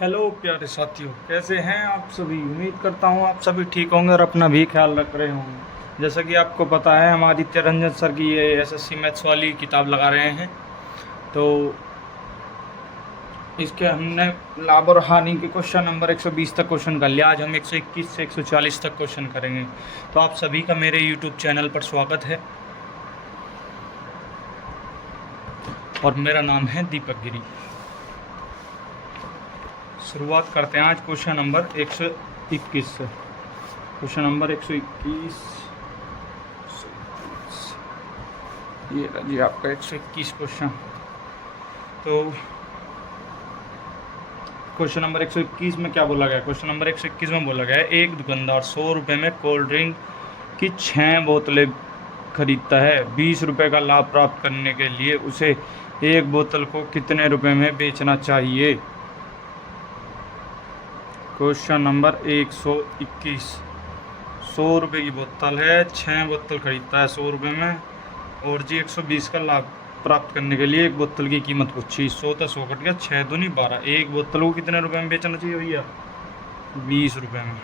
Hello प्यारे साथियों, कैसे हैं आप सभी। उम्मीद करता हूं आप सभी ठीक होंगे और अपना भी ख्याल रख रहे होंगे। जैसा कि आपको पता है, हम आदित्य रंजन सर की ये एसएससी मैथ्स वाली किताब लगा रहे हैं। तो इसके हमने लाभ और हानि के क्वेश्चन नंबर 120 तक क्वेश्चन कर लिया। आज हम 121 से 140 तक क्वेश्चन करेंगे। तो आप सभी का मेरे यूट्यूब चैनल पर स्वागत है और मेरा नाम है दीपक गिरी। शुरुआत करते हैं आज क्वेश्चन नंबर 121 से। क्वेश्चन नंबर 121 ये रहा जी आपका 121 क्वेश्चन। तो क्वेश्चन नंबर 121 में क्या बोला गया। क्वेश्चन नंबर 121 में बोला गया है, एक दुकानदार 100 रुपये में कोल्ड ड्रिंक की 6 बोतलें खरीदता है। 20 रुपये का लाभ प्राप्त करने के लिए उसे एक बोतल को कितने रुपए में बेचना चाहिए। क्वेश्चन नंबर 121, 100 रुपये की बोतल है, 6 बोतल खरीदता है 100 रुपये में, और जी 120 का लाभ प्राप्त करने के लिए एक बोतल की कीमत पूछी। 100 था 100 कट गया, 6 दूनी 12। एक बोतल को कितने रुपए में बेचना चाहिए भैया? 20 रुपये में।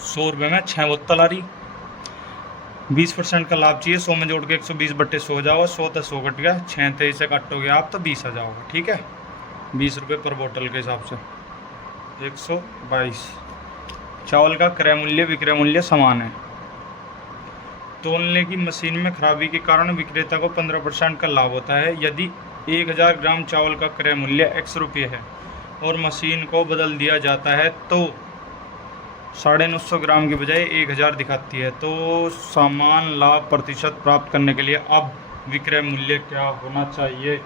100 रुपये में 6 बोतल आ रही, 20% का लाभ चाहिए। 100 में जोड़ के 120/100 जाओ। 100 था 100 कट गया, 6 23 से काटोगे आप तो 20 आ जाओगे। ठीक है, 20 रुपये पर बोतल के हिसाब से 122। चावल का क्रय मूल्य विक्रय मूल्य समान है। तौलने की मशीन में खराबी के कारण विक्रेता को 15% का लाभ होता है। यदि 1000 ग्राम चावल का क्रय मूल्य x रुपये है और मशीन को बदल दिया जाता है तो 950 ग्राम की बजाय 1000 दिखाती है, तो समान लाभ प्रतिशत प्राप्त करने के लिए अब विक्रय मूल्य क्या होना चाहिए।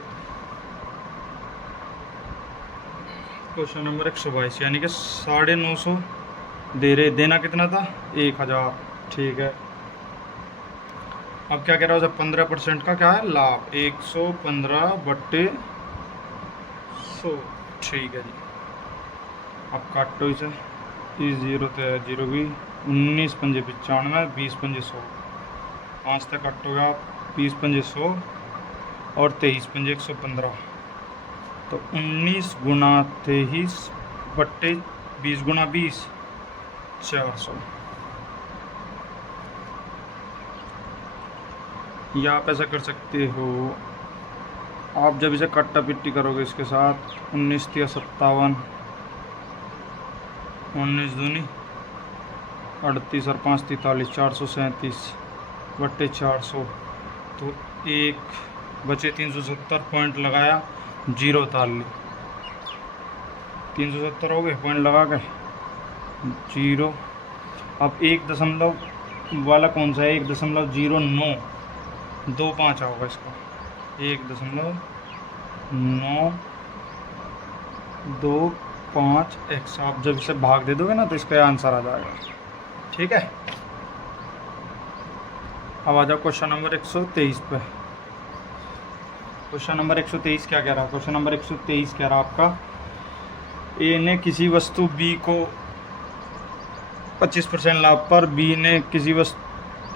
क्वेश्चन नंबर 122, यानी कि 950 दे रहे, देना कितना था? 1000। ठीक है, अब क्या कह रहा है? 15% का क्या है लाभ? 115/100। ठीक है जी, अब काटो इसे। 0 तो 0 भी, 19 पंजे 95, 20 पंजे 100, 5 तक काटोगे आप। 20 पंजे 100 और 23 पंजे 115, तो 19 गुना 23/20 गुना 20, 400। या आप ऐसा कर सकते हो, आप जब इसे कट्टा पिट्टी करोगे इसके साथ, 19 या 57, 19 दूनी 38 और 5 43, 437/400, तो एक बचे 370 पॉइंट लगाया, 0 उतार ली। 370 हो गए पॉइंट लगा के 0। अब 1 दशमलव वाला कौन सा है? 1.0925 होगा इसका, 1.925x। आप जब इसे भाग दे दोगे ना तो इसका आंसर आ जाएगा। ठीक है, अब आ जाओ क्वेश्चन नंबर 123 पे। क्वेश्चन नंबर 123 क्या कह रहा है? क्वेश्चन नंबर 123 कह रहा है आपका, ए ने किसी वस्तु बी को 25% लाभ पर बी ने किसी वस्तु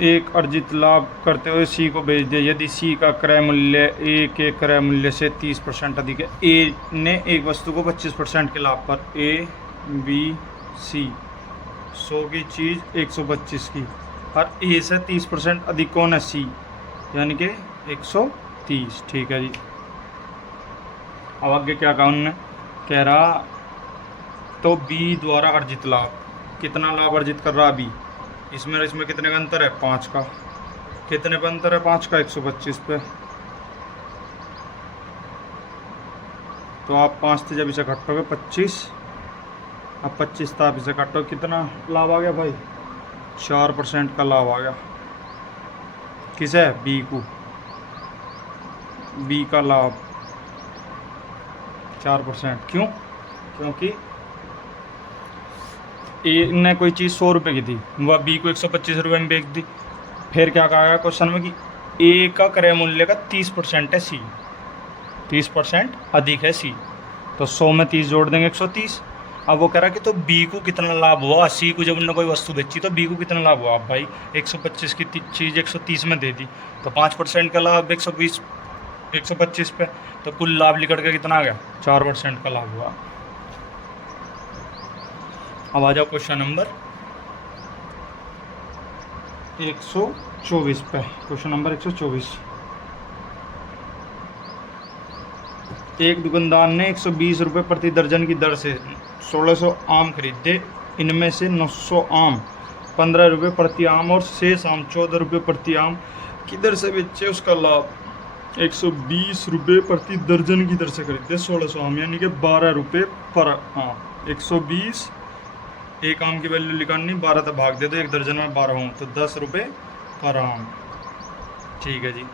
एक अर्जित लाभ करते हुए सी को बेच दिया। यदि सी का क्रय मूल्य ए के क्रय मूल्य से 30% अधिक है। ए ने एक वस्तु को 25% के लाभ पर, ए बी सी 100 की चीज़ 125 की, और ए से 30% अधिक कौन है? सी, यानी कि 130। ठीक है जी, अब आगे क्या कहा उन्होंने? कह रहा तो बी द्वारा अर्जित लाभ, कितना लाभ अर्जित कर रहा बी? इसमें कितने का अंतर है? 5 का। कितने पे अंतर है? 5 का, 125 पे। तो आप 5 से जब इसे काटोगे 25, अब 25 था, आप इसे काटो, कितना लाभ आ गया भाई? 4% का लाभ आ गया। किसे? बी को। बी का लाभ 4%। क्यों? क्योंकि ए ने कोई चीज़ 100 रुपये की थी, वह बी को 125 रुपये में बेच दी। फिर क्या कहा गया क्वेश्चन में कि ए का क्रय मूल्य का 30% है सी, 30% अधिक है सी, तो 100 में 30 जोड़ देंगे 130। अब वो कह रहा कि तो बी को कितना लाभ हुआ? सी को जब उन्होंने कोई वस्तु बेची तो बी को कितना लाभ हुआ? अब भाई 125 की चीज़ 130 में दे दी, तो 5% का लाभ 120 125 पे, तो कुल लाभ लिखट के कितना आ गया, 4% का लाभ हुआ। अब आ जाओ क्वेश्चन नंबर 124 पे। Question number 124। एक दुकानदार ने 120 रुपये प्रति दर्जन की दर से 1600 आम खरीदे। इनमें से 900 आम 15 रुपये प्रति आम और शेष आम 14 रुपये प्रति आम की दर से बेचे। उसका लाभ 120 रुपये प्रति दर्जन की दर से खरीदे 1600 आम, यानी कि 12 रुपये पर आम। 120, एक आम की वैल्यू निकालनी, 12 तक भाग दे दो, एक दर्जन में 12 हों तो 10 रुपये पर आम। ठीक है जी।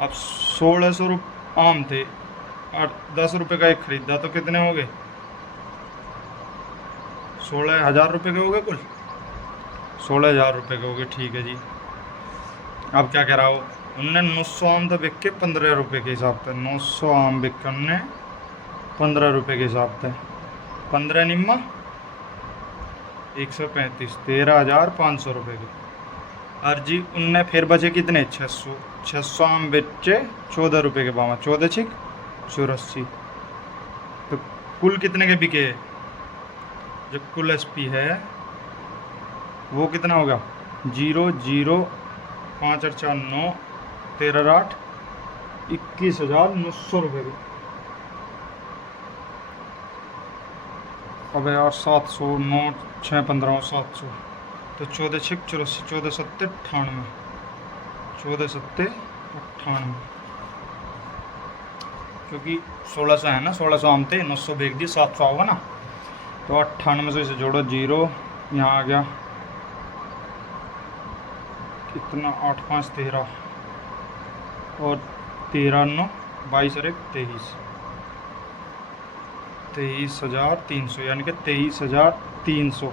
अब 1600 आम थे और 10 रुपये का एक खरीदा तो कितने हो गए, 16,000 रुपये के हो गए, कुल 16,000 रुपये के हो गए। ठीक है जी। अब क्या कह रहा हो, उनने 900 आम तो बिक के 15 रुपये के हिसाब से, 900 आम बिक के उनने 15 रुपये के हिसाब से, 15 निम्मा 135, 13,500 रुपये के। और जी उनने फिर बचे कितने, 600 आम बेचे 14 रुपये के भाव में, 14 छिक 84, तो कुल कितने के बिके, जो कुल एसपी है वो कितना होगा, 0 0 5 8 4 9 13 8 21,900 रुपये के। अब यार 700 9 6 15 700, तो 14 छिक 84, 14 7 98, 14 7 98, क्योंकि 1600 है ना, 1600 आम थे, 900 बेच दिए, 700 होगा ना, तो 98 से इसे जोड़ो, 0 यहाँ आ गया कितना, 8 5 13 और 13 9 22 और 1 23, 23,300, यानी कि 23,300।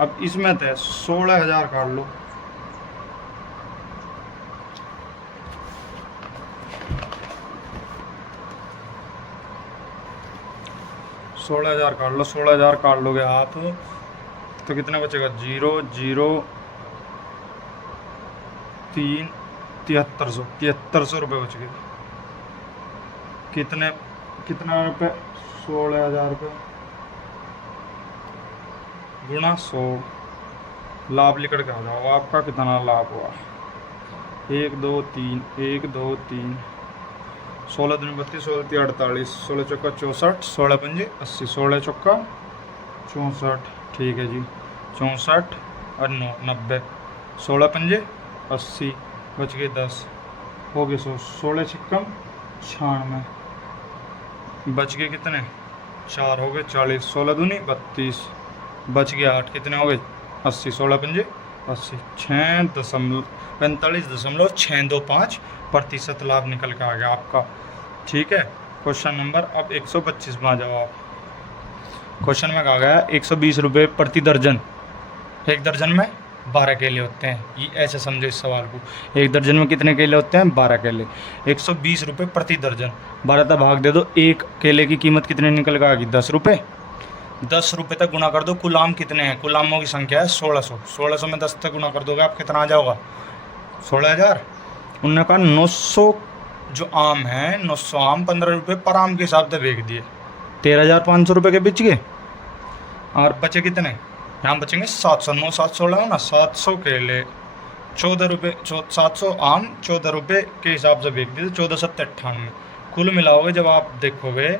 अब इसमें तो 16,000 काट लो, सोलह हज़ार काट लोगे आप तो कितना बचेगा, 0 0 3 7300 रुपये बच गए। कितना रुपये, 16,000 रुपये गुणा 100, लाभ लिखट के आ जाओ आपका कितना लाभ हुआ, 1 2 3 1 2 3, 16 दूनी 32, 16 तीन 48, 16 चौका 64, 16 पंजे 80, 16 चौका 64। ठीक है जी, 64 और 9 90, 16 पंजे 80, बच गए 10, हो गए 100, 16 छिक्कम 96, बच गए कितने, 4 हो गए 40, 16 दूनी 32, बच गया 8, कितने हो गए 80, 16 पंजे 80, 45.625% लाभ निकल के आ गया आपका। ठीक है। क्वेश्चन नंबर अब 125 में आ जाओ आप। क्वेश्चन में कहा गया 120 रुपये प्रति दर्जन, एक दर्जन में 12 केले होते हैं, ये ऐसे समझो इस सवाल को, एक दर्जन में कितने केले होते हैं, 12 केले, 120 रुपये प्रति दर्जन, 12 तक भाग दे दो, एक केले की कीमत कितने निकल के आ गई, 10 रुपये, 10 रुपये तक गुना कर दो, कुल आम कितने हैं, कुल आमों की संख्या है 1600, 1600 में 10 तक गुना कर दोगे आप कितना आ जाओगा, 16,000। उन्होंने कहा 900 जो आम है, 900 आम 15 रुपये पर आम के हिसाब से बेच दिए, 13,500 रुपये के बिच गए, और बचे कितने, यहाँ बचेंगे 700, 9 7 16 ना, 700 केले 14 रुपये, 700 आम 14 रुपये के हिसाब से बेच दिए, 14 7 98, कुल मिलाओगे जब आप देखोगे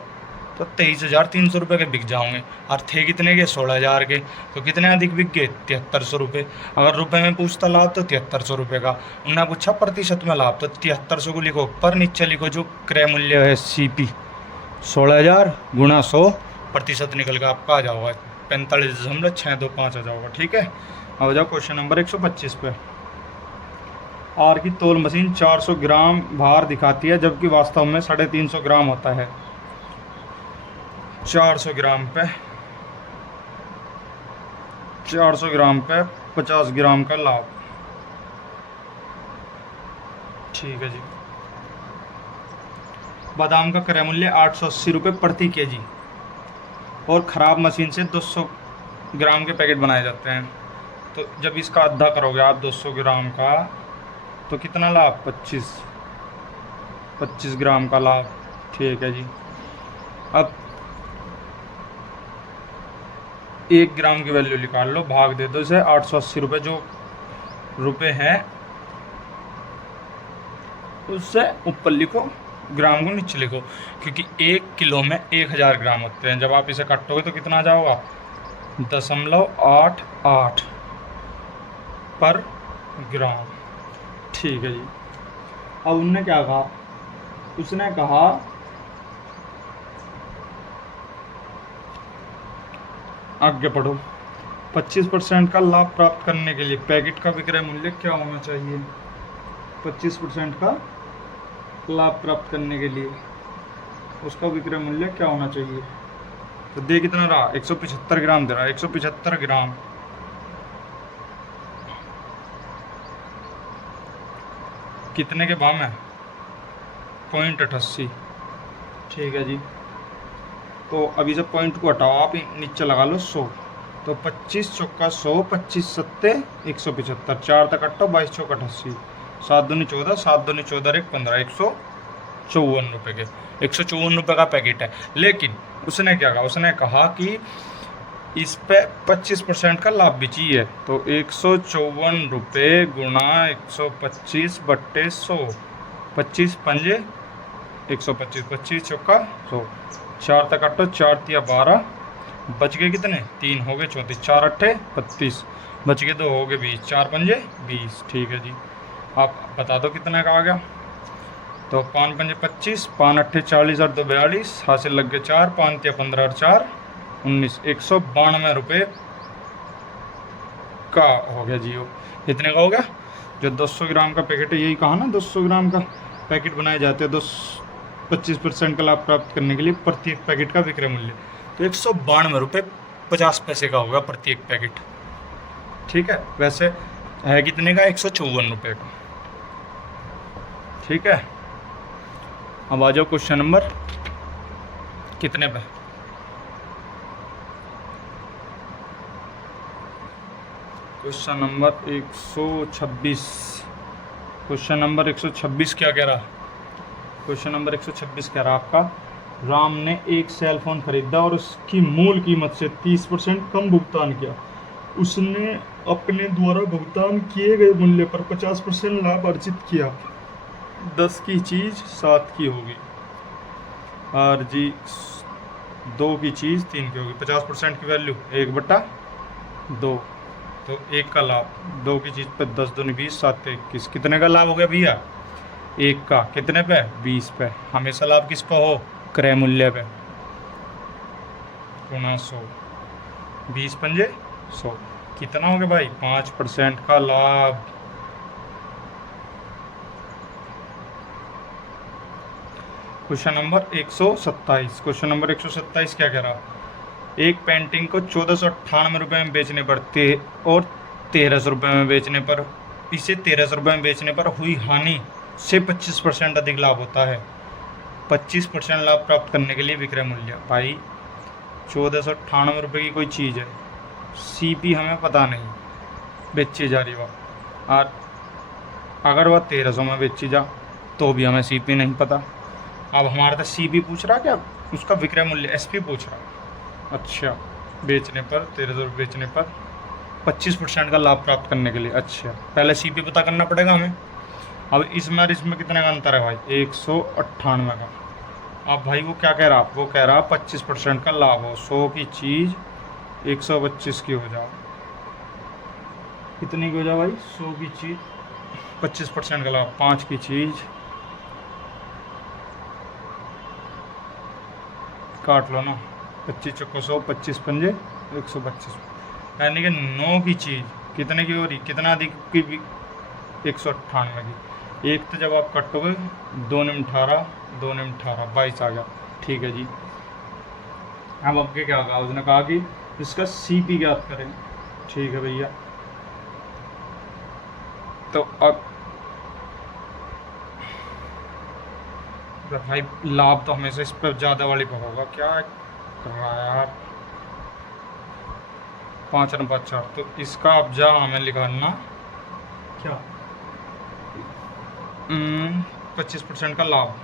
तो 23,300 रुपये के बिक जाओगे, और थे कितने के, 16,000 के, तो कितने अधिक बिक गए, 7300 रुपये। अगर रुपए में पूछता लाभ तो 7300 रुपये का, उन्होंने पूछा प्रतिशत में लाभ तो 7300 को लिखो, पर नीचे लिखो जो क्रय मूल्य है CP, 16,000 गुणा 100 प्रतिशत निकल कर आपका आ जाओगा 45.625 आ जाओगा। ठीक है। अब जाओ क्वेश्चन नंबर 125 पे। आर की तौल मशीन 400 ग्राम भार दिखाती है, जबकि वास्तव में 350 ग्राम होता है। 400 ग्राम पे 50 ग्राम का लाभ। ठीक है जी। बादाम का क्रय मूल्य 880 रुपये प्रति केजी, और ख़राब मशीन से 200 ग्राम के पैकेट बनाए जाते हैं। तो जब इसका आधा करोगे आप 200 ग्राम का, तो कितना लाभ, 25, 25 ग्राम का लाभ। ठीक है जी। अब 1 ग्राम की वैल्यू निकाल लो, भाग दे दो इसे 880 रुपये, जो रुपये हैं उससे ऊपर लिखो, ग्राम को नीचे लिखो, क्योंकि 1 किलो में 1000 ग्राम होते हैं। जब आप इसे काटोगे तो कितना आ जाएगा, 0.88 पर ग्राम। ठीक है जी। अब उनने क्या कहा, उसने कहा आगे पढ़ो, 25% का लाभ प्राप्त करने के लिए पैकेट का विक्रय मूल्य क्या होना चाहिए। 25% का लाभ प्राप्त करने के लिए उसका विक्रय मूल्य क्या होना चाहिए। तो दे कितना रहा, 175 ग्राम दे रहा है। 175 ग्राम कितने के भाव में, 0.88। ठीक है जी। तो अभी से पॉइंट को हटाओ, आप नीचे लगा लो 100, तो 25 चौका 100, 25 सत्ते 175, 4 तक कटो, 22 चौका 88, 7 दूनी 14, 7 दूनी 14, 1 15, 154 रुपये के, 154 रुपये का पैकेट है। लेकिन उसने क्या कहा, उसने कहा कि इस पे 25% का लाभ भी चाहिए। तो 154 रुपये गुणा 125 बट्टे 100, 25 पंजे 125, 25 चौका 100, 4 तक काटो, 4 तिया 12, बच गए कितने, 3 हो गए 34, 4 अट्ठे 32, बच गए 2 हो गए 20, 4 पंजे 20। ठीक है जी। आप बता दो कितने का आ गया। तो 5 पंजे 25, 5 अट्ठे 40 और 2 42, हासिल लग गए 4, 5 तिया 15 और 4 19, 192 रुपये का हो गया जी। कितने का हो गया, जो 200 ग्राम का पैकेट है, यही कहा ना 200 ग्राम का पैकेट बनाए जाते हैं। 25% का लाभ प्राप्त करने के लिए प्रत्येक पैकेट का विक्रय मूल्य तो 192 रुपये 50 पैसे का होगा प्रत्येक पैकेट। ठीक है, वैसे है कितने का, 154 रुपये का। ठीक है, अब आ जाओ क्वेश्चन नंबर कितने पे, क्वेश्चन नंबर 126। क्वेश्चन नंबर 126 क्या कह रहा, क्वेश्चन नंबर 126 कह रहा आपका, राम ने एक सेल फोन खरीदा और उसकी मूल कीमत से 30% कम भुगतान किया। उसने अपने द्वारा भुगतान किए गए मूल्य पर 50% लाभ अर्जित किया। 10 की चीज़ 7 की होगी, और जी 2 की चीज़ 3 की होगी। 50% की वैल्यू 1/2, तो 1 का लाभ, 2 की चीज़ पे 10 दूनी 20, 7 पे 21, कितने का लाभ हो गया भैया, 1 का, कितने पे, 20 पे। हमेशा लाभ किस पे हो, क्रय मूल्य पे, गुणा 100, 20 पंजे 100, कितना हो गया भाई, 5% का लाभ। Question number 127। क्वेश्चन नंबर 127 क्या कह रहा, एक पेंटिंग को 1498 रुपये में बेचने पर और 1300 रुपये में बेचने पर, इसे 1300 रुपये में बेचने पर हुई हानि से 25% अधिक लाभ होता है। 25% लाभ प्राप्त करने के लिए विक्रय मूल्य, भाई 1498 रुपये की कोई चीज़ है, सीपी हमें पता नहीं बेची जा रही वह, और अगर वह 1300 में बेची जा तो भी हमें सीपी नहीं पता। अब हमारे तो सीपी पूछ रहा, क्या उसका विक्रय मूल्य एसपी पूछ रहा। अच्छा, बेचने पर 1300 रुपये, बेचने पर 25% का लाभ प्राप्त करने के लिए। अच्छा, पहले सीपी पता करना पड़ेगा हमें। अब इसमें और इसमें कितने का अंतर है भाई, 198 का। अब भाई वो क्या कह रहा, वो कह रहा 25% का लाभ हो, 100 की चीज़ 125 की हो जाओ, कितनी की हो जाए भाई, 100 की चीज़ 25% का लाभ, 5 की चीज़ काट लो ना, 25 चौको 100, 25 पंजे 125, यानी कि 9 की चीज़ कितने की हो रही, कितना अधिक की, 198 की। एक तो जब आप कटोगे 2 ने 18, 2 ने 18, 22 आ गया। ठीक है जी। अब आपके क्या कहा, उसने कहा कि इसका सीपी ज्ञात करें। ठीक है भैया, तो अब भाई लाभ तो हमेशा इस पर ज़्यादा वाली पर होगा, क्या कर रहा है यार, 5 और 5 4, तो इसका अब जा हमें निकालना क्या, 25% का लाभ,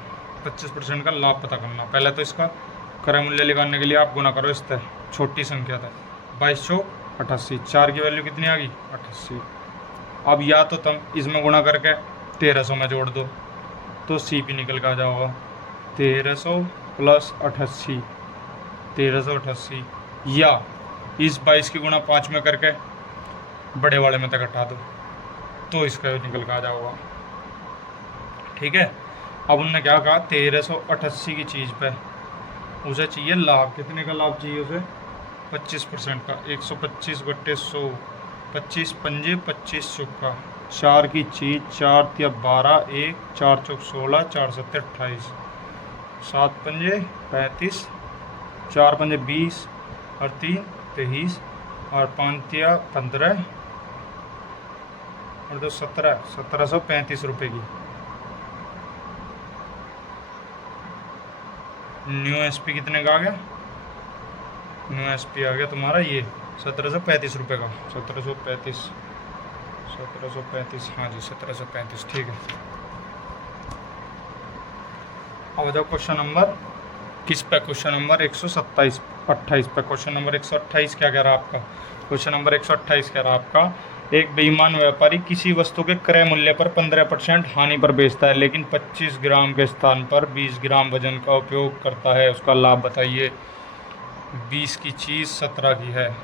25% का लाभ पता करना। पहले तो इसका क्रय मूल्य निकालने के लिए आप गुना करो इससे, छोटी संख्या था 2288, 4 की वैल्यू कितनी आ गई 88। अब या तो तुम इसमें गुणा करके 1300 में जोड़ दो तो CP निकल के आ जाओगा 1300 प्लस 88, 1388, या इस 22 की गुणा 5 में करके बड़े वाले में तक हटा दो तो इसका निकल के आ जाओगा। ठीक है, अब उनने क्या कहा 1388 की चीज़ पे उसे चाहिए लाभ, कितने का लाभ चाहिए उसे 25% का, 125/100, 25 पंजे 25 चौका, 4 की चीज 4 या 12, 1 4 चौक 16, 4 7 28, 7 पंजे 35, 4 पंजे 20 और 3 23 और 5 या 15 और 2 17, 1735 रुपये की। न्यू SP कितने का आ गया, न्यू SP आ गया तुम्हारा ये 1735 रुपये का, 1735, हाँ जी 1735। ठीक है, अब जाओ क्वेश्चन नंबर किस पे, क्वेश्चन नंबर 127 28 पे। क्वेश्चन नंबर 128 क्या कह रहा है आपका, क्वेश्चन नंबर 128 कह रहा है आपका एक बेईमान व्यापारी किसी वस्तु के क्रय मूल्य पर 15% हानि पर बेचता है लेकिन 25 ग्राम के स्थान पर 20 ग्राम वजन का उपयोग करता है, उसका लाभ बताइए। 20 की चीज़ 17 की है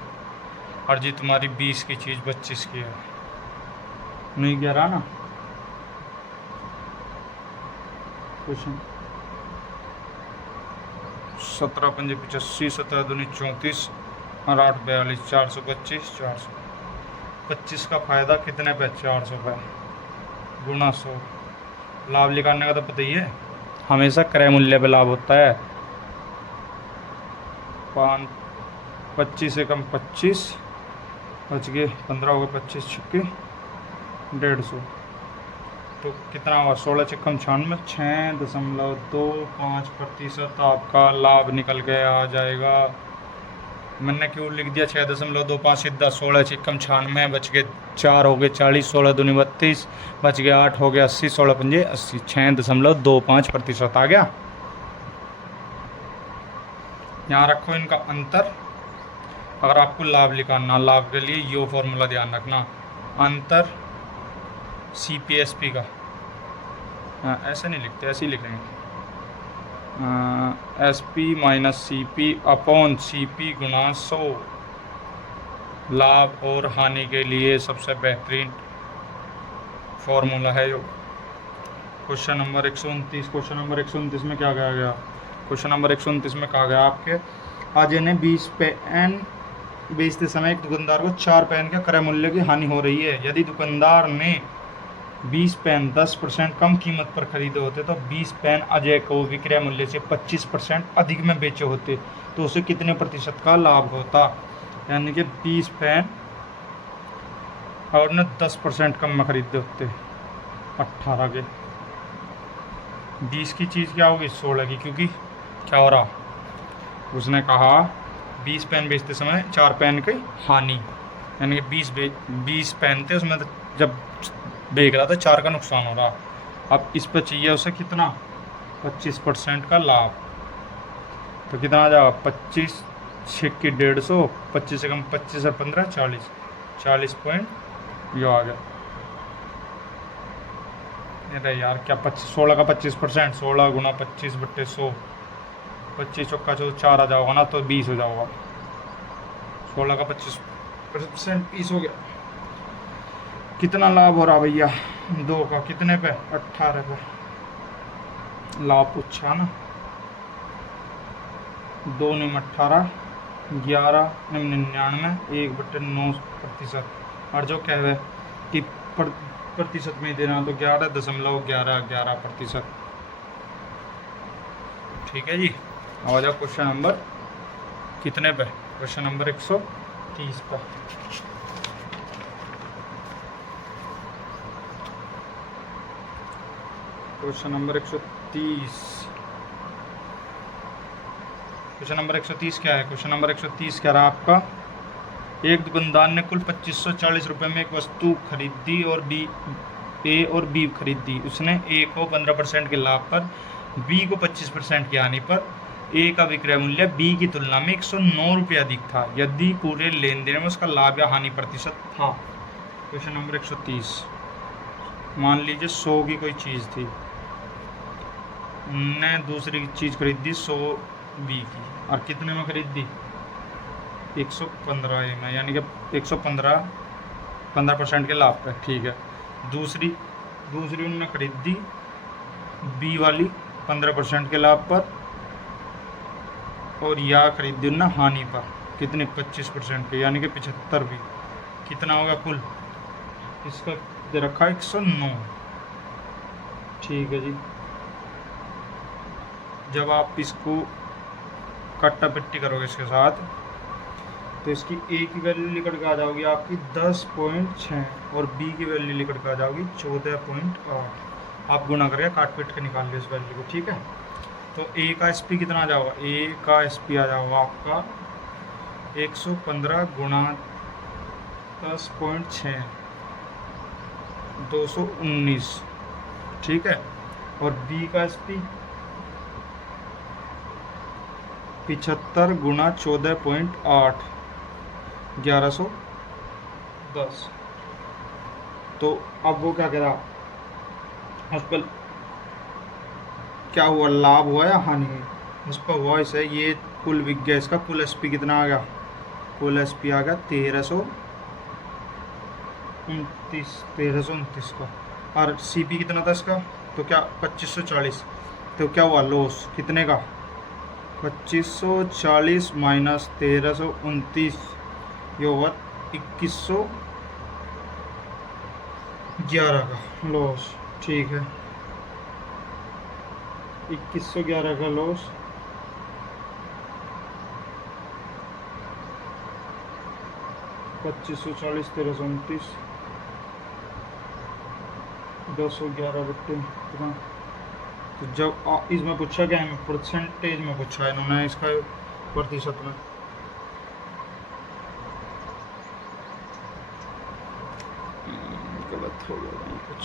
और जी तुम्हारी 20 की चीज़ 25 की है, नहीं कह रहा ना क्वेश्चन। 17 पंजे 85, 17 दूनी 34 और 8 42, 425, 425 का फायदा कितने पे 400 पे गुना 100। लाभ निकालने का तो पता ही है, हमेशा क्रय मूल्य पे लाभ होता है। 25 से कम 25 बच गए 15 हो गए, 25 छक्के 150 तो कितना हुआ 16 छक्कम 96, 6.25% आपका लाभ निकल के आ जाएगा। मैंने क्यों लिख दिया 6.25, सीधा 16 छक्कम 96 बच गए 4 हो गए 40, 16 दूनी 32 बच गया 8 हो गया 80, 16 पंजे 80, 6.25% आ गया। यहाँ रखो इनका अंतर। अगर आपको लाभ निकालना, लाभ के लिए यो फॉर्मूला ध्यान रखना, अंतर CP/SP का, ऐसे नहीं लिखते, ऐसे ही लिखेंगे SP minus CP upon CP गुना 100। लाभ और हानि के लिए सबसे बेहतरीन फॉर्मूला है यो। क्वेश्चन नंबर 129, क्वेश्चन नंबर 129 में क्या कहा गया, क्वेश्चन नंबर 129 में कहा गया आपके आज ने 20 पेन बेचते समय एक दुकानदार को 4 पेन के क्रय मूल्य की हानि हो रही है। यदि दुकानदार ने 20 पेन 10% कम कीमत पर खरीदे होते तो 20 पेन अजय को विक्रय मूल्य से 25% अधिक में बेचे होते तो उसे कितने प्रतिशत का लाभ होता। यानी कि 20 पेन और ने 10% कम में खरीदे होते 18 के, 20 की चीज़ क्या होगी 16 की, क्योंकि क्या हो रहा उसने कहा 20 पेन बेचते समय 4 पेन की हानि, यानी कि 20 पेन थे उसमें जब बेच रहा था 4 का नुकसान हो रहा। अब इस पर चाहिए उसे कितना 25% का लाभ, तो कितना आ जाएगा 25 छक्के 150, 25 से कम 25 और 15 40, 40 पॉइंट यो आ गया। अरे यार क्या 16 का 25%, 16 गुना 25/100, 25 चौका 4 आ जाओगा ना तो 20 हो जाओगा। 16 का 25% 20 हो गया। कितना लाभ हो रहा भैया 2 का, कितने पे 18 पे लाभ पूछा ना। 2 नहीं 18, 11 99, 1/9%। और जो कह रहे कि प्रतिशत में देना तो 11.1111%। ठीक है जी, आ जाओ क्वेश्चन नंबर कितने पे, क्वेश्चन नंबर 130 पे। क्वेश्चन नंबर 130, क्वेश्चन नंबर 130 क्या है, क्वेश्चन नंबर 130 क्या रहा आपका, एक दुकानदार ने कुल 2540 रुपये में एक वस्तु खरीदी और A और B खरीदी। उसने A को 15% के लाभ पर बी को 25% की हानि पर ए का विक्रय मूल्य बी की तुलना में 109 रुपये अधिक था यदि पूरे लेन देन में उसका लाभ या हानि प्रतिशत था। Question number 130। मान लीजिए 100 की कोई चीज़ थी, ने दूसरी चीज़ खरीदी 100 बी की और कितने में खरीदी 115 ए में, यानी कि 15% के लाभ पे। ठीक है, दूसरी उन्होंने खरीदी बी वाली 15% के लाभ पर और या खरीदी उन्होंने हानि पर कितने 25% के, यानी कि 75 भी। कितना होगा कुल, इसका दे रखा 109। ठीक है जी, जब आप इसको कट्टा पिट्टी करोगे इसके साथ तो इसकी ए की वैल्यू निकल के आ जाओगी आपकी 10.6 और बी की वैल्यू निकल के आ जाओगी 14.8। आप गुना करके काट पीट के निकाल लो इस वैल्यू को। ठीक है, तो ए का एस पी कितना आ जाएगा, ए का एस पी आ जाएगा आपका 115 गुणा 10.6 219। ठीक है, और बी का एस पी 75 गुणा 14.8 1110। तो अब वो क्या कह रहा, उस पर क्या हुआ, लाभ हुआ या हानि हुई, उस पर हुआ। इसे ये कुल बिक गया, इसका कुल एस पी कितना आ गया, कुल एस पी आ गया 1329 का। और सी पी कितना था इसका, तो क्या 2540। तो क्या हुआ लॉस कितने का, 2540 माइनस 1329, ये हुआ 2111 का लॉस। ठीक है, 2111 का लॉस। पच्चीस सौ 1329 211 बट्टे कितना। तो जब इसमें पूछा क्या है, परसेंटेज में पूछा है इन्होंने, इसका प्रतिशत में। गलत हो गया कुछ।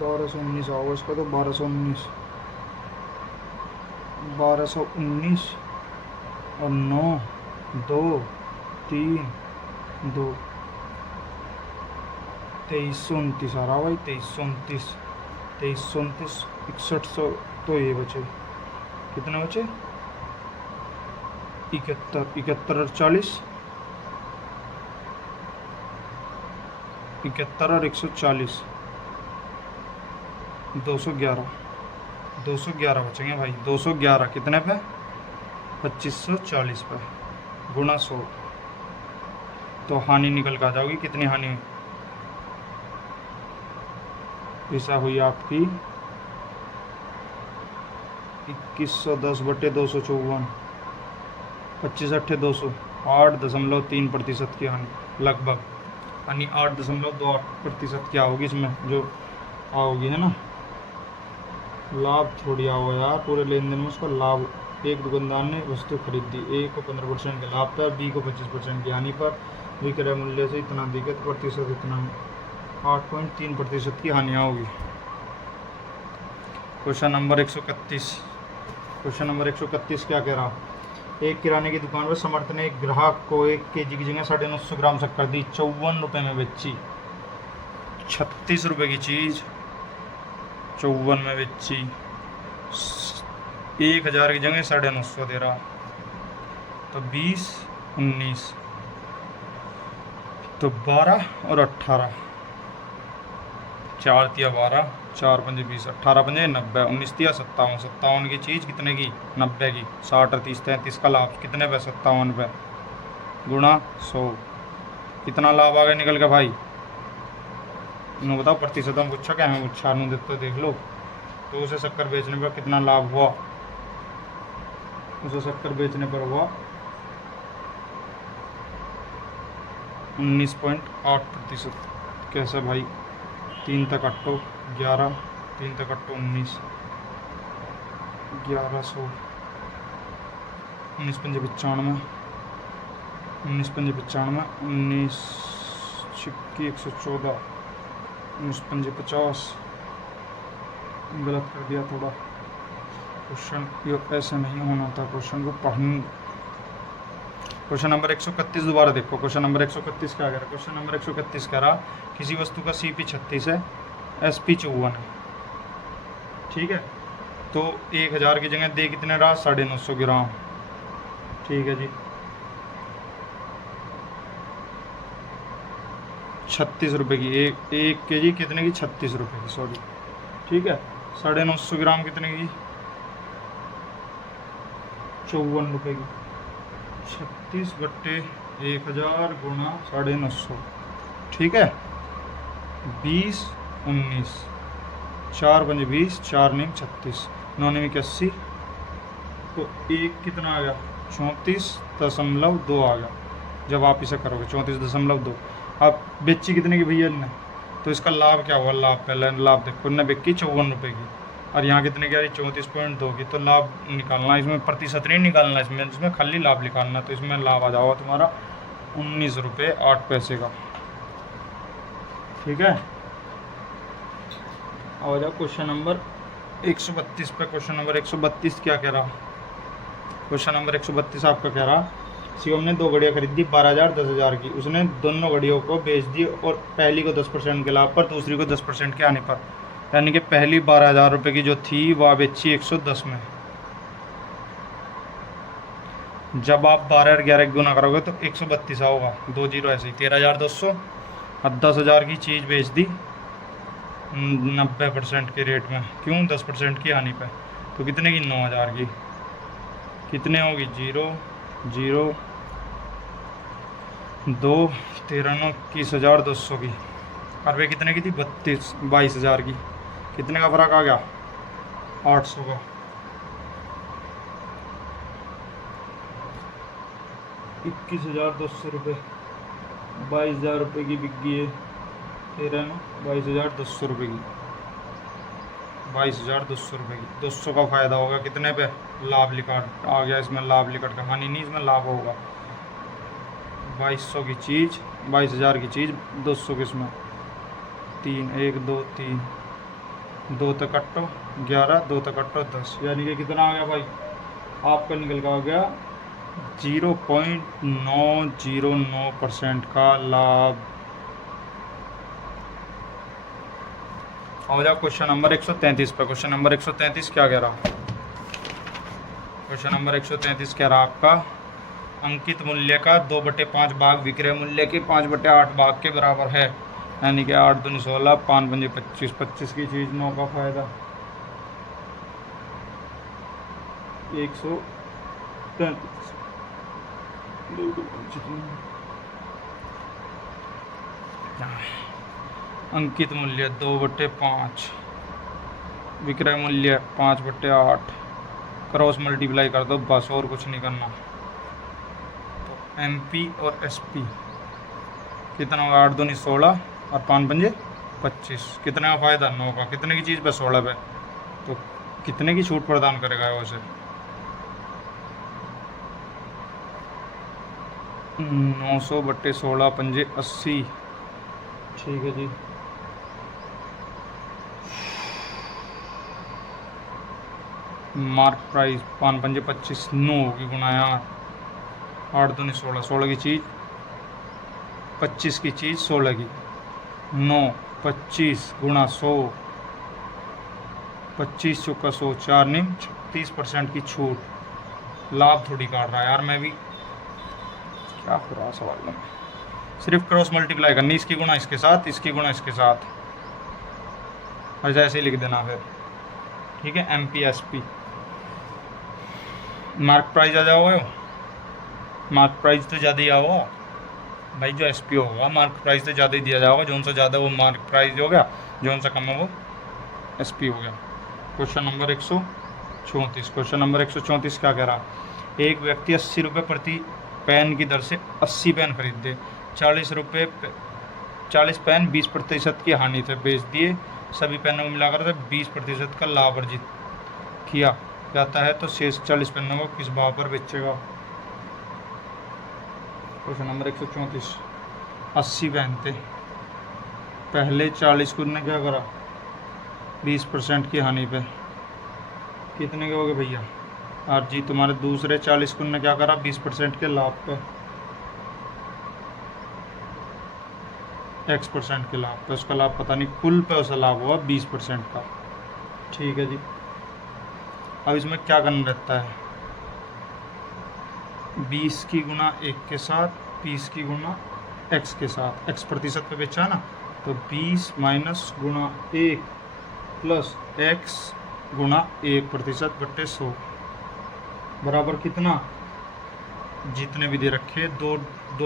बारह सौ उन्नीस आओगे इसका, तो 1219 और 9 2 3 2 2329 आ रहा भाई, 2329 6100। तो ये बचे कितने बचे, 71 और 40 71 और 140 211 बचेंगे भाई। 211 कितने पे, 2540 पे गुणा 100। तो हानि निकल कर आ जाओगी, कितनी हानि हुई, ऐसा हुई आपकी 2110 बटे 254 25 अट्ठे 200 8.3% की हानि लगभग, यानी 8.28% की आओगी इसमें जो आओगी, है ना। लाभ थोड़ी आओ यार, पूरे लेन देन में उसका लाभ। एक दुकानदार ने वस्तु खरीदी, ए को 15% के लाभ पर, बी को 25% की हानि पर, विक्रय मूल्य से इतना दिखे तो प्रतिशत इतना 8.3% की हानियाँ होगी। Question number 131। क्वेश्चन नंबर 131 क्या कह रहा, एक किराने की दुकान पर समर्थ ने एक ग्राहक को 1 kg की जगह 950 ग्राम शक्कर दी, 54 रुपये में बेची। 36 रुपये की चीज़ 54 में बेची, 1000 की जगह 950 दे रहा, तो 20 19 तो 12 और 18 4 तिया 12 4 पंजे 20 18 पंजे 90 19 तिया 57 57 की चीज़ कितने की 90 की 60 और 30 33 का लाभ कितने पे 57 पे गुणा 100 कितना लाभ आ गया निकल के भाई। नो बताओ प्रतिशत में पूछा क्या है, पूछा नो देते देख लो। तो उसे शक्कर बेचने पर कितना लाभ हुआ, उसे शक्कर बेचने पर हुआ 19.8%। कैसा भाई? 3 तक अट्टो 11, 3 तक अट्टो 19, 1100, 19 पंजे 95, 19 पंजे 95, 19 छिक्की 114, 19 पंजे 50। गलत कर दिया थोड़ा, क्वेश्चन ये ऐसे नहीं होना था, क्वेश्चन को पढ़ने। क्वेश्चन नंबर 131 दोबारा देखो। क्वेश्चन नंबर 131 क्या कह रहा है? क्वेश्चन नंबर 131 कह रहा किसी वस्तु का CP 36 है, SP 54 है, ठीक है। तो 1000 की जगह दे कितने रहा? 950 ग्राम, ठीक है जी। 36 रुपये की एक kg कितने की? 36 रुपये की, सॉरी, ठीक है। 950 ग्राम कितने की? 54 रुपये की। 36/1000 गुणा 950, ठीक है। 20, 19, 4 पंजे 20, 4 9 36, 9 9 81। तो एक कितना आ गया? 34.2 आ गया। जब आप इसे करोगे 34.2। अब बेची कितने की भैया ने? तो इसका लाभ क्या हुआ? लाभ पहले लाभ देखो, ने बिकी 54 रुपये की, और यहाँ कितने की आ रही? 34.2 की। तो लाभ निकालना, इसमें प्रतिशत नहीं निकालना, इसमें खाली लाभ निकालना। तो इसमें लाभ आ जाओगा तुम्हारा 19 रुपये 8 पैसे का, ठीक है। आ जाओ क्वेश्चन नंबर 132 पे। क्वेश्चन नंबर 132 क्या कह रहा? क्वेश्चन नंबर 132 आपका कह रहा शिवम ने 2 घड़ियाँ खरीदी 12,000 10,000 की। उसने दोनों घड़ियों को बेच दी और पहली को 10% के लाभ पर, दूसरी को 10% के आने पर। यानी कि पहली 12,000 रुपये की जो थी वह बेची 110 में। जब आप 12 और 11 गुना करोगे तो 132 होगा, 2 जीरो ऐसे ही 13,200। और 10,000 की चीज़ बेच दी 90% के रेट में, क्यों? 10% की आने पे। तो कितने की? 9,000 की। कितने होगी? 0 0 2 13 9 21,200 की। और वे कितने की थी? 22,000 की। कितने का फर्क आ गया? 800 का। 21,200 रुपये। 22,000 रुपये की बिक गई है। 13 9 22,200 रुपये की। 22,200 रुपये की। 200 का फ़ायदा होगा कितने पे? लाभ लिकाट आ गया इसमें, लाभ लिकाट का हानि नहीं, इसमें लाभ होगा। 2200 की चीज़, 22,000 की चीज़, 200 किसमें? 3 1 2 3, 2 तक कट्टो 11, 2 तक कट्टो 10, यानी कि कितना आ गया भाई? आपका निकल का आ गया 0.909% का लाभ। हो जाओ क्वेश्चन नंबर 133 पे। क्वेश्चन नंबर 133 क्या कह रहा? क्वेश्चन नंबर 133 कह रहा आपका अंकित मूल्य का 2/5 भाग विक्रय मूल्य के 5/8 भाग के बराबर है। यानी कि 8 दूनी 16, 5 पंजे 25, 25 की चीज़ 9 का फायदा 133। अंकित मूल्य 2/5, विक्रय मूल्य 5/8, क्रॉस मल्टीप्लाई कर दो बस, और कुछ नहीं करना। तो MP और SP कितना होगा? 8 दूनी 16 और 5 पंजे 25। कितने का फ़ायदा? 9 का। कितने की चीज़ पे? 16 पे। तो कितने की छूट प्रदान करेगा वैसे? 900/16 पंजे 80, ठीक है जी। मार्क प्राइस 5 पंजे 25, 9 होगी गुना यार 8 दूनी 16, 16 की चीज़ 25 की चीज़ 16 की, 9 25 गुणा 100, 25 चौका 100, 4 नहीं 36% की छूट। लाभ थोड़ी काट रहा है यार, मैं भी क्या हो रहा सवाल में। सिर्फ क्रॉस मल्टीप्लाई करनी, इसकी गुणा इसके साथ, इसकी गुणा इसके साथ, ऐसे ऐसे लिख देना फिर, ठीक है। MP SP मार्क प्राइस आ जाओगे, मार्क प्राइस तो ज़्यादा ही आओ भाई, जो SP होगा मार्क प्राइस तो ज़्यादा ही दिया जाएगा, जो सा ज़्यादा वो मार्क प्राइस हो गया, जो सा कम है वो SP हो गया। Question number 134। क्वेश्चन नंबर 134 क्या कह रहा? एक व्यक्ति 80 रुपये प्रति पेन की दर से 80 पेन खरीदे, 40 पेन 20% की हानि से बेच दिए, सभी पेनों को मिलाकर 20% का लाभ अर्जित किया जाता है, तो शेष 40 पेनों को किस भाव पर बेचेगा। Question number 134। 80 पेन थे, पहले 40 को ने क्या करा 20% की हानि पे, कितने के हो गए भैया। और जी तुम्हारे दूसरे 40 को ने क्या करा 20% के लाभ पे, X% के लाभ पे, उसका लाभ पता नहीं, कुल पे उसका लाभ हुआ 20% का। ठीक है जी। अब इसमें क्या करना रहता है, 20 की गुना 1 के साथ 20 की गुना X के साथ, X% पे बेचा ना, तो 20 माइनस गुना 1 प्लस X गुना 1% बट्टे 100 बराबर कितना, जितने भी दे रखे दो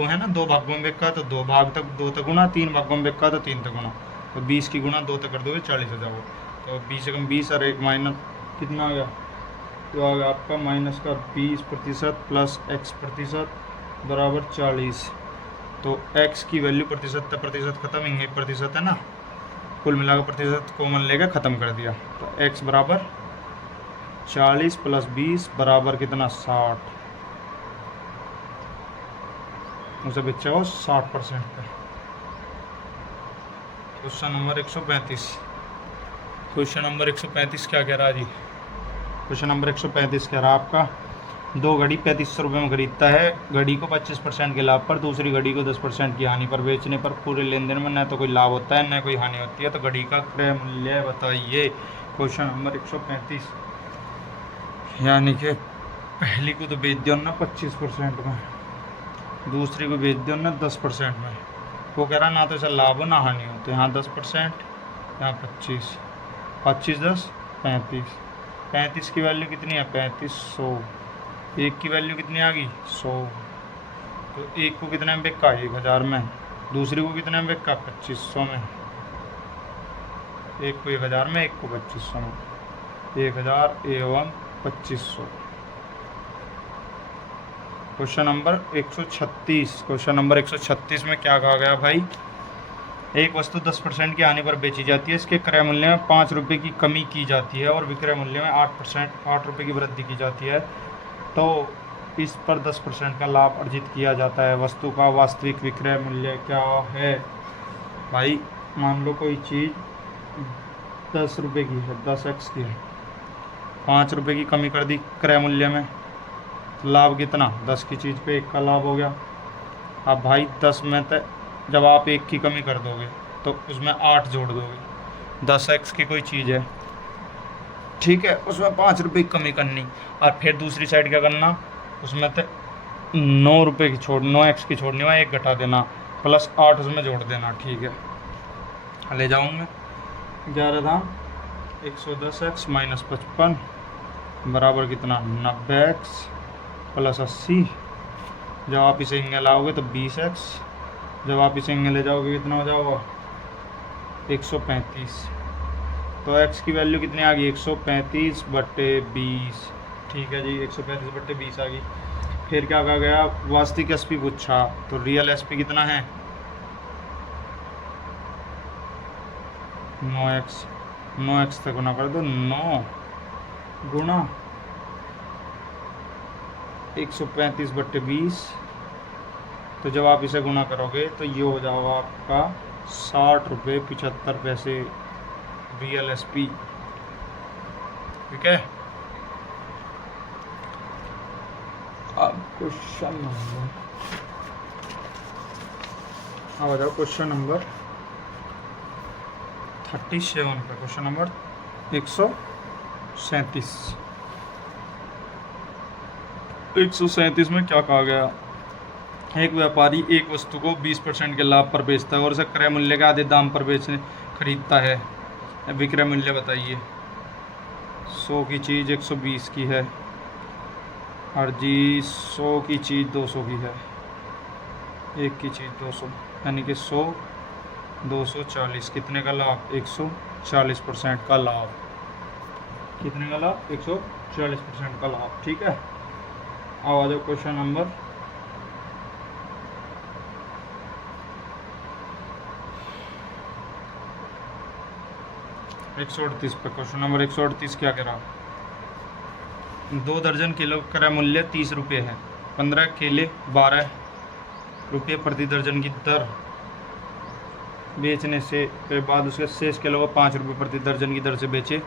है ना, 2 भागों में बेका तो 2 भाग तक 2 तक गुना, 3 भागों में बेका तो 3 तक गुना, तो 20 की गुना 2 तक कर दोगे 40 हो जाओगे, तो 20 से कम 20 और 1 माइनस कितना आ गया, तो आ गया आपका माइनस का 20% प्लस X% बराबर 40। तो X की वैल्यू प्रतिशत खत्म, इंगे प्रतिशत है ना, कुल मिलाकर प्रतिशत कॉमन लेकर ख़त्म कर दिया, तो X बराबर 40 प्लस 20 बराबर कितना 60, उसे बच्चे हो 60% पे। Question number 135। क्वेश्चन नंबर 135 क्या कह रहा है जी, क्वेश्चन नंबर 135 कह रहा है आपका, 2 घड़ी 3500 रुपये में खरीदता है, घड़ी को 25% के लाभ पर, दूसरी घड़ी को 10% की हानि पर, बेचने पर पूरे लेन देन में न तो कोई लाभ होता है न कोई हानि होती है, तो घड़ी का क्रय मूल्य बताइए। क्वेश्चन नंबर 135, यानी कि पहली को तो बेच दिया ना 25% में, दूसरी को बेच दिया ना 10% में, वो कह रहा ना तो ऐसा लाभ हो ना हानि हो, तो यहाँ 10%, यहाँ 25, 25 10 35, 35 की वैल्यू कितनी है 3500, 1 की वैल्यू कितनी आ गई 100, तो 1 को कितने में बिका 1000 में, दूसरी को कितने में बिका 2500 में, 1 को 1000 में, 1 को 2500 में, 1000 एवं 2500। Question number 136। क्वेश्चन नंबर 136 में क्या कहा गया भाई, एक वस्तु 10% की हानि पर बेची जाती है, इसके क्रय मूल्य में 5 रुपये की कमी की जाती है और विक्रय मूल्य में 8 रुपये की वृद्धि की जाती है, तो इस पर 10% का लाभ अर्जित किया जाता है, वस्तु का वास्तविक विक्रय मूल्य क्या है। भाई मान लो कोई चीज़ 10 रुपये की है, 10x की है, 5 रुपये की कमी कर दी क्रय मूल्य में, लाभ कितना 10 की चीज़ पे 1 का लाभ हो गया। अब भाई 10 में तो जब आप 1 की कमी कर दोगे तो उसमें 8 जोड़ दोगे, 10x की कोई चीज़ है, ठीक है, उसमें 5 रुपये की कमी करनी, और फिर दूसरी साइड क्या करना, उसमें तो 9 रुपये की 9x की छोड़नी हुआ, 1 घटा देना, प्लस 8 उसमें जोड़ देना। ठीक है, ले जाऊँगा 11 दाम 110x माइनस 55 बराबर कितना 90x प्लस 80, जब आप इसे इंगे लाओगे तो 20x, जब आप इसे इंगे ले जाओगे कितना हो जाओगा 135, तो x की वैल्यू कितनी आ गई 135/20। ठीक है जी, 135/20 आ गई। फिर क्या कहा गया, वास्तविक SP पूछा, तो रियल SP कितना है 9x तक गुना कर दो, 9 गुना 135/20, तो जब आप इसे गुना करोगे तो ये हो जाएगा आपका 60 रुपये 75 पैसे रियल SP। ठीक है, अब क्वेश्चन नंबर, अब आ जाओ क्वेश्चन नंबर 37 पे। क्वेश्चन नंबर 137 में क्या कहा गया, एक व्यापारी एक वस्तु को 20% के लाभ पर बेचता है और उसे क्रय मूल्य के आधे दाम पर खरीदता है, विक्रय मूल्य बताइए। 100 की चीज़ 120 की है, और जी 100 की चीज़ 200 की है, 1 की चीज़ 200, यानी कि 100 240, कितने का लाभ 140% का लाभ, कितने का लाभ 140% का लाभ। ठीक है, आओ आ जाओ क्वेश्चन नंबर 138 पे। क्वेश्चन नंबर 138 क्या कह रहा? 2 दर्जन केलों का क्रय मूल्य 30 रुपये है। 15 केले 12 रुपये प्रति दर्जन की दर बेचने से के बाद उसके शेष केलों को 5 रुपये प्रति दर्जन की दर से बेचे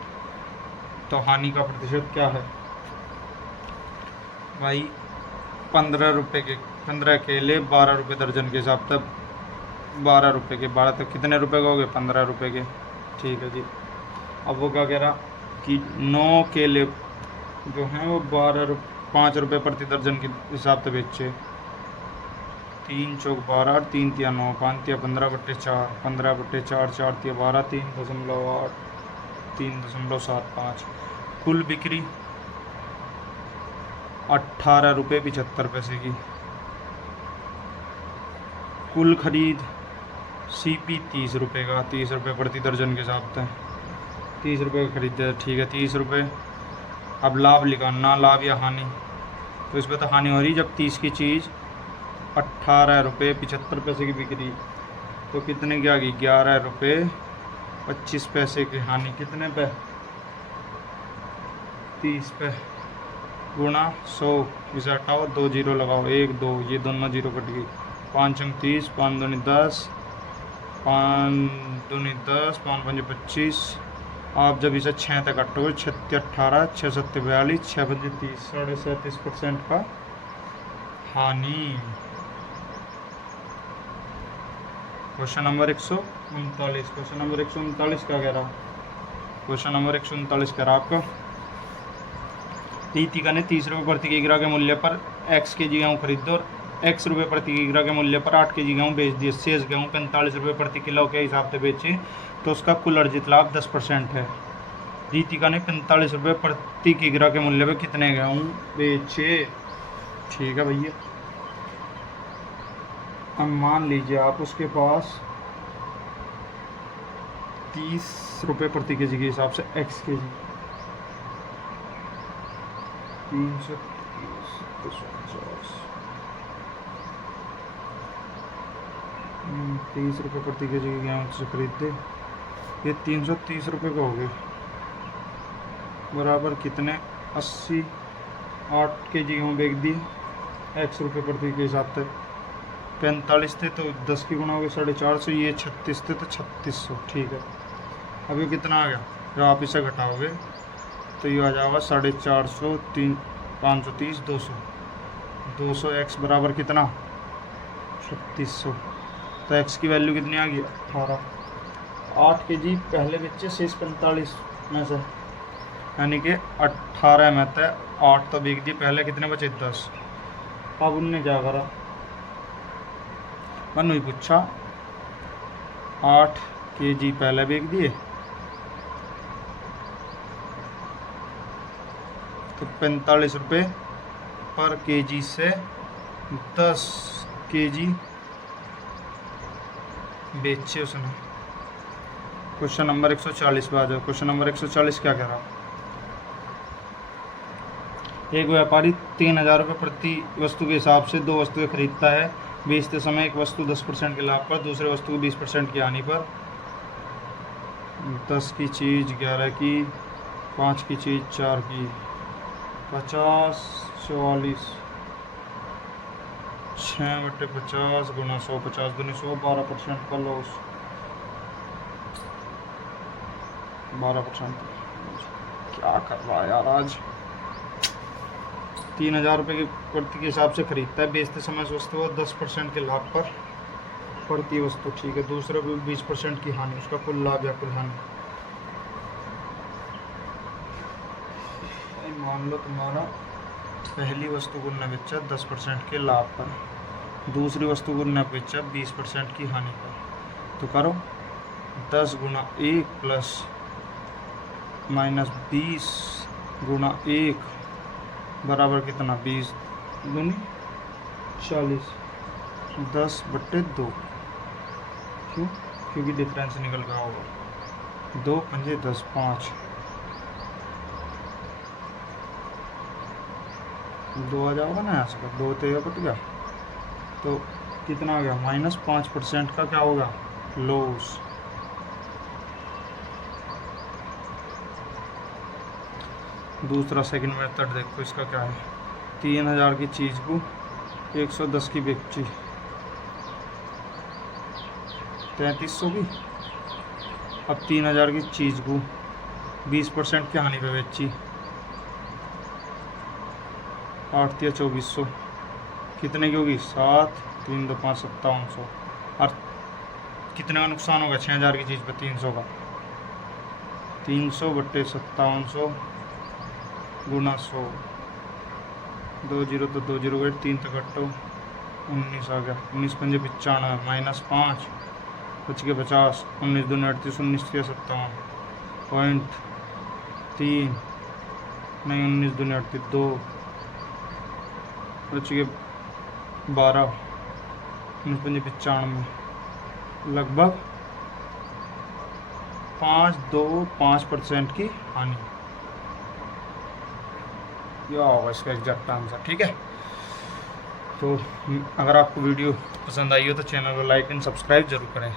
तो हानि का प्रतिशत क्या है? भाई 15 केले 12 रुपये दर्जन के हिसाब तक 12 रुपये के 12 तक कितने रुपए का हो गए? 15 रुपये के। ठीक है जी। अब वो क्या कह रहा कि 9 केले जो हैं वो 5 रुपये प्रति दर्जन के हिसाब से बेचे। 3 चौक 12 और 3 तिया 9 5 तिया 15/4 15/4 4 तिया 12 3.8 3.75 कुल बिक्री 18 रुपये 75 पैसे की। कुल खरीद CP 30 रुपये का 30 रुपये प्रति दर्जन के हिसाब से 30 रुपये का खरीदते। ठीक है 30 रुपये। अब लाभ लिखा ना लाभ या हानि, तो इसमें तो हानि हो रही जब 30 की चीज़ 18 रुपये 75 पैसे की बिक्री तो कितने की आ गई? 11 रुपये 25 पैसे की हानि। कितने पे? 30 पे गुणा 100। इसे हटाओ 2 जीरो लगाओ 1 2 ये दोनों जीरो कट गई। 5 अंक 30 5 दूनी 10 5 दूनी 10 5 5 25। आप जब इसे 6 तक काटोगे 6 18 6 7 42 6 5 30 37% का हानि। Question number 139। क्वेश्चन नंबर 139 क्या कह रहा? क्वेश्चन नंबर 139 कह रहा आपका दीपिका ने 30 रुपये प्रति किलोग्राम के मूल्य पर x के जी गेहूँ खरीदे और x रुपये प्रति किलोग्राम के मूल्य पर 8 kg गेहूँ बेच दिए। शेष गेहूँ 45 रुपये प्रति किलो के हिसाब से बेचे तो उसका कुल अर्जित लाभ 10% है। दीपिका ने 45 रुपये प्रति किलोग्राम के मूल्य पर कितने गेहूँ बेचे? ठीक है भैया। अब मान लीजिए आप उसके पास 30 रुपये प्रति केजी के हिसाब से x kg 30 रुपये प्रति केजी के गेहूँ से खरीदते ये 330 रुपये का हो गए बराबर कितने 80 8 kg गेहूँ बेच दिए x रुपये प्रति के हिसाब से। 45 थे तो 10 की गुना हो गए 450। ये 36 थे तो 3600। ठीक है। अब ये कितना आ गया? जब आप इसे घटाओगे तो ये आ जाएगा 450 3 530 200 x बराबर कितना 3600। तो x की वैल्यू कितनी आ गई 18। 8 kg पहले बेचे शेष 45 में से यानी कि 18 में से 8 तो बिक दिए पहले कितने बचे 10। अब उनने क्या करा मैंने ही पूछा 8 kg पहले बेच दिए तो 45 रुपये पर kg से 10 kg बेचे उसने। क्वेश्चन नंबर 140 पे आ जाओ। क्वेश्चन नंबर 140 क्या कह रहा? एक व्यापारी 3000 रुपये प्रति वस्तु के हिसाब से 2 वस्तुएं खरीदता है। बेचते समय एक वस्तु 10% के लाभ पर दूसरे वस्तु को 20% की हानि पर। 10 की चीज़ 11 की 5 की चीज़ 4 की 50 44 6/50 गुना 100 50 दूनी 100 12% का लॉस 12%। क्या कर रहा है यार आज? 3000 रुपये की प्रति के हिसाब से खरीदता है। बेचते समय वस्तु को 10% के लाभ पर प्रति वस्तु। ठीक है। दूसरे को 20% की हानि। उसका कुल लाभ या कुल हानि। मान लो तुम्हारा पहली वस्तु को न बेचा 10% के लाभ पर, दूसरी वस्तु को न बेचा 20% की हानि पर। तो करो 10 गुना 1 प्लस माइनस 20 गुना 1 बराबर कितना 20 दूनी 40 10/2। क्यों? क्योंकि डिफरेंस निकल गया होगा। 2 पंजे 10 5 2 आ जाओगा ना यहाँ से, 2 तेरह कट गया तो कितना आ गया, -5% का क्या होगा, लॉस। दूसरा सेकंड मेथड देखो, इसका क्या है, 3000 की चीज़ को 110 की बेची, 3300 की। अब 3000 की चीज़ को 20% की हानि पे बेची, 8 या 2400, कितने की होगी, 7 3 2 5 5700। और कितने का नुकसान होगा 6000 की चीज़ पे, 300 का, 300 बट्टे 5700 गुना 100, 2 जीरो तो 2 जीरो गए, 3 तक कटो, 19 आ गया, 19 पंजे 95 -5 बच के 50, 19 दूनी 38, 19 के 57.3 नहीं, 19 दूनी 38 2 बच के 12, 19 पंजे 95, लगभग 5% की हानि। यह होगा इसका एग्जैक्ट आंसर, ठीक है। तो अगर आपको वीडियो पसंद आई हो तो चैनल को लाइक एंड सब्सक्राइब जरूर करें।